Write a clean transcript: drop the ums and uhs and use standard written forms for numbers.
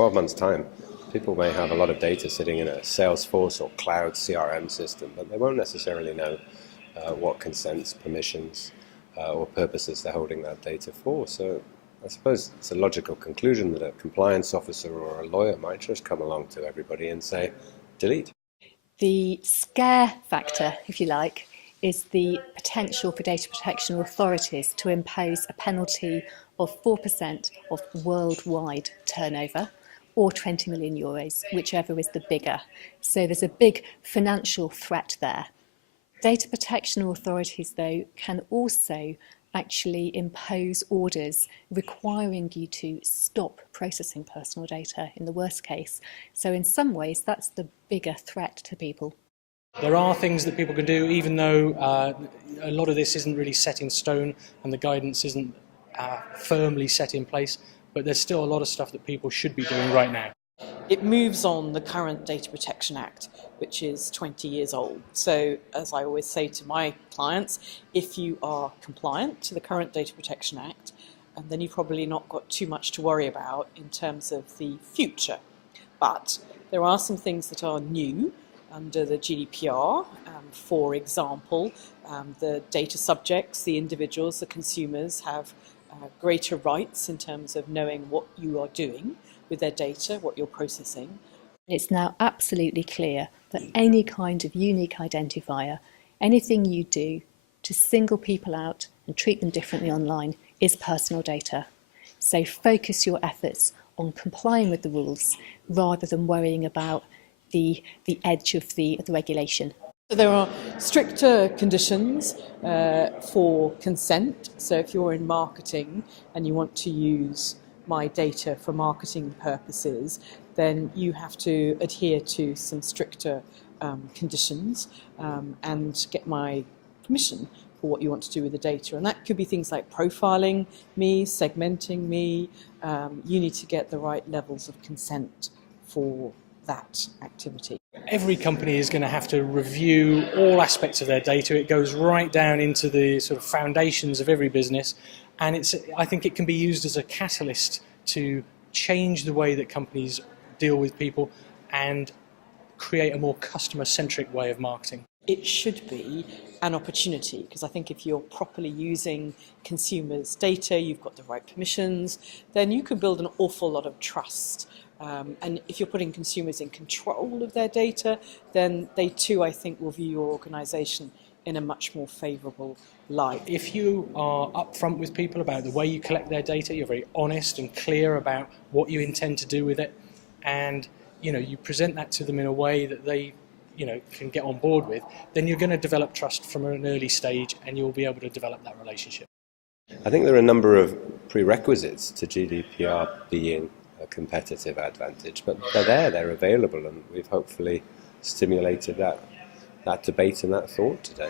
12 months' time, people may have a lot of data sitting in a Salesforce or cloud CRM system, but they won't necessarily know what consents, permissions, or purposes they're holding that data for. So I suppose it's a logical conclusion that a compliance officer or a lawyer might just come along to everybody and say, delete. The scare factor, if you like, is the potential for data protection authorities to impose a penalty of 4% of worldwide turnover, or 20 million euros, whichever is the bigger. So there's a big financial threat there. Data protection authorities, though, can also actually impose orders requiring you to stop processing personal data in the worst case. So in some ways, that's the bigger threat to people. There are things that people can do, even though a lot of this isn't really set in stone and the guidance isn't firmly set in place, but there's still a lot of stuff that people should be doing right now. It moves on the current Data Protection Act, which is 20 years old. So, as I always say to my clients, if you are compliant to the current Data Protection Act, then you've probably not got too much to worry about in terms of the future. But there are some things that are new under the GDPR. For example, the data subjects, the individuals, the consumers have greater rights in terms of knowing what you are doing with their data, what you're processing. It's now absolutely clear that any kind of unique identifier, anything you do to single people out and treat them differently online is personal data. So focus your efforts on complying with the rules rather than worrying about the edge of the regulation. So there are stricter conditions for consent. So if you're in marketing and you want to use my data for marketing purposes, then you have to adhere to some stricter conditions and get my permission for what you want to do with the data. And that could be things like profiling me, segmenting me. You need to get the right levels of consent for that activity. Every company is going to have to review all aspects of their data. It goes right down into the sort of foundations of every business, and I think it can be used as a catalyst to change the way that companies deal with people and create a more customer-centric way of marketing. It should be an opportunity, because I think if you're properly using consumers' data, you've got the right permissions, then you can build an awful lot of trust. And if you're putting consumers in control of their data, then they too, I think, will view your organisation in a much more favourable light. If you are upfront with people about the way you collect their data, you're very honest and clear about what you intend to do with it, and you present that to them in a way that they can get on board with, then you're going to develop trust from an early stage and you'll be able to develop that relationship. I think there are a number of prerequisites to GDPR being a competitive advantage, but they're available, and we've hopefully stimulated that debate and that thought today.